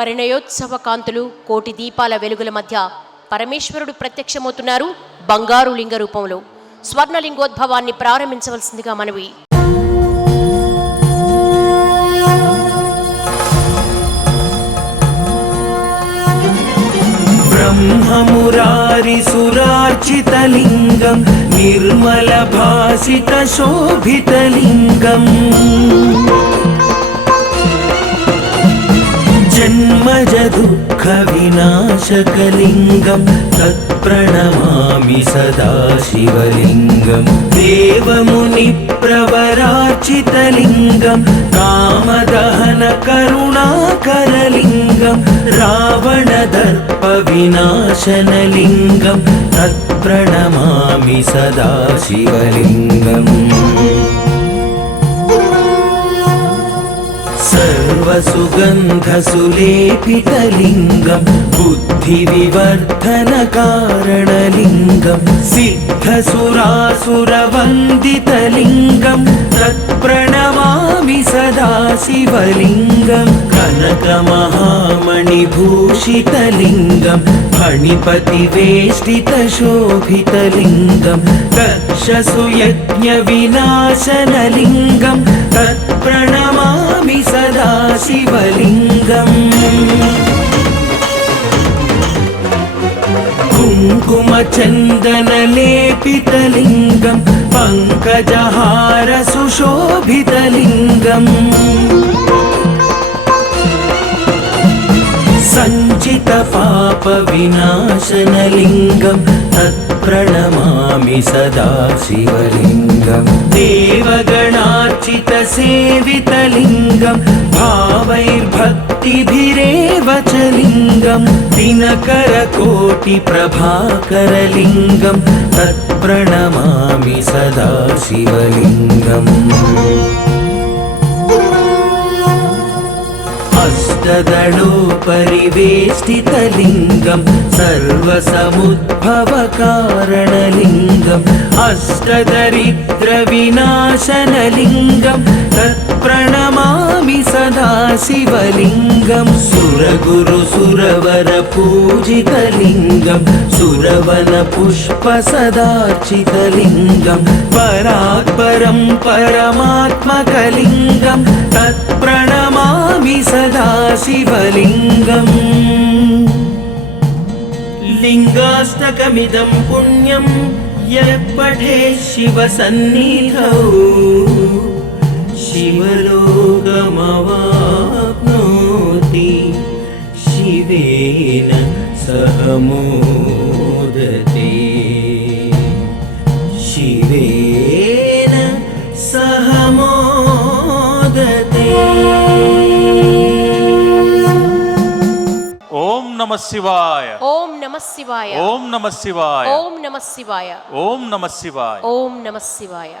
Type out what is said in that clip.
పరిణయోత్సవ కాంతులు, కోటి దీపాల వెలుగుల మధ్య పరమేశ్వరుడు ప్రత్యక్షమవుతున్నారు బంగారు లింగ రూపంలో. స్వర్ణలింగోద్భవాన్ని ప్రారంభించవలసిందిగా మనవి. ब्रह्ममुरारिसुरार्चितलिङ्गं निर्मलभासितशोभितलिङ्गम् जन्मजदुःखविनाशकलिङ्गं तत्प्रणमामि सदा शिवलिङ्गं देवमुनिप्रवरार्चितलिङ्गं कामदहनकरुणाकरलिङ्गं रावणदर्पविनाशनलिङ्गं तत्प्रणमामि सदा शिवलिङ्गम् सर्वसुगन्धसुलेपितलिङ्गं बुद्धिविवर्धनकारणलिङ्गं सिद्धसुरासुरवन्दितलिङ्गं तत्प्रणमामि सदा शिवलिङ्गं कनकमहामणिभूषितलिङ्गं फणिपतिवेष्टितशोभितलिङ्गं दक्षसुयज्ञविनाशनलिङ्गं तत्प्रणमामि सदा शिवलिङ्गम् कुङ्कुमचन्दनलेपितलिङ्गं पङ्कजहारसुशोभितलिङ्गम् सञ्चितपापविनाशनलिङ्गं तत्प्रणमामि सदा शिवलिङ्गं देवगणार्चितसेवितलिङ्गं भावैर्भक्तिभिरेव च लिङ्गं दिनकरकोटिप्रभाकरलिङ्गं तत्प्रणमामि सदा शिवलिङ्गम् अष्टदलोपरिवेष्टितलिङ्गं सर्वसमुद्भवकारणलिङ्गम् अष्टदरिद्रविनाशनलिङ्गं तत्प्रणमामि सदा शिवलिङ्गं सुरगुरुसुरवरपूजितलिङ्गं सुरवनपुष्पसदार्चितलिङ्गं परात्परं परमात्मकलिङ्गं तत्प्रणमामि सदा शिवलिङ्गम् लिङ्गाष्टकमिदं पुण्यं यः पठेत् शिवसन्निधौ शिवलोकमवाप्नोति शिवेन सह मोदते शिवेन सह मोदते। ओम नमः शिवाय, ओम नमः शिवाय, ओम नमः शिवाय, ओम नमः शिवाय, ओम नमः शिवाय, ओम नमः शिवाय।